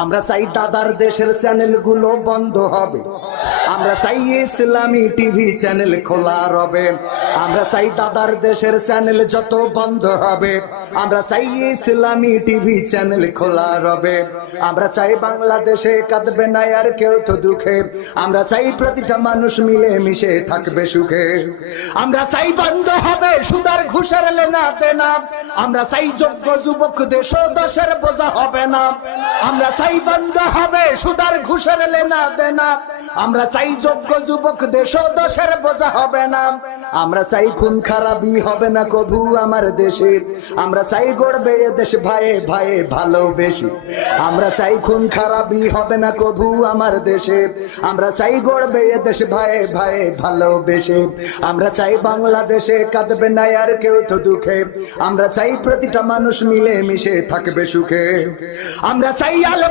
আমরা চাই দাদার দেশের চ্যানেলগুলো বন্ধ হবে, আমরা চাই ইসলামী টিভি চ্যানেল খোলা রবে, আমরা চাই দাদার দেশের চ্যানেল যত বন্ধ হবে, আমরা চাই ইসলামী টিভি চ্যানেল খোলা রবে, আমরা চাই বাংলাদেশে কাঁদবে না আর কেউ তো দুঃখে, আমরা চাই প্রতিটা মানুষ মিলে মিশে থাকবে সুখে, আমরা চাই বন্ধ হবে সুদার ঘুষের লেনা দেনা, আমরা চাই যোগ্য যুবক দেশ দশের বোঝা হবে না, আমরা চাই বন্ধ হবে সুদার ঘুষের লেনা দেনা, আমরা চাই যোগ্য যুবক দেশ দশের বোঝা হবে না, আমরা চাই খুন খারাপি হবে না কভু আমার দেশে, আমরা চাই গড়বে এ দেশ ভাইয়ে ভাইয়ে ভালোবেসে, আমরা চাই খুন খারাপি হবে না কভু আমার দেশে, আমরা চাই গড়বে এ দেশ ভাইয়ে ভাইয়ে ভালোবেসে, আমরা চাই বাংলাদেশে কাঁদবে না আর কেউ তো দুঃখে, আমরা চাই প্রতিটা মানুষ মিলে মিশে থাকবে সুখে, আমরা চাই আলো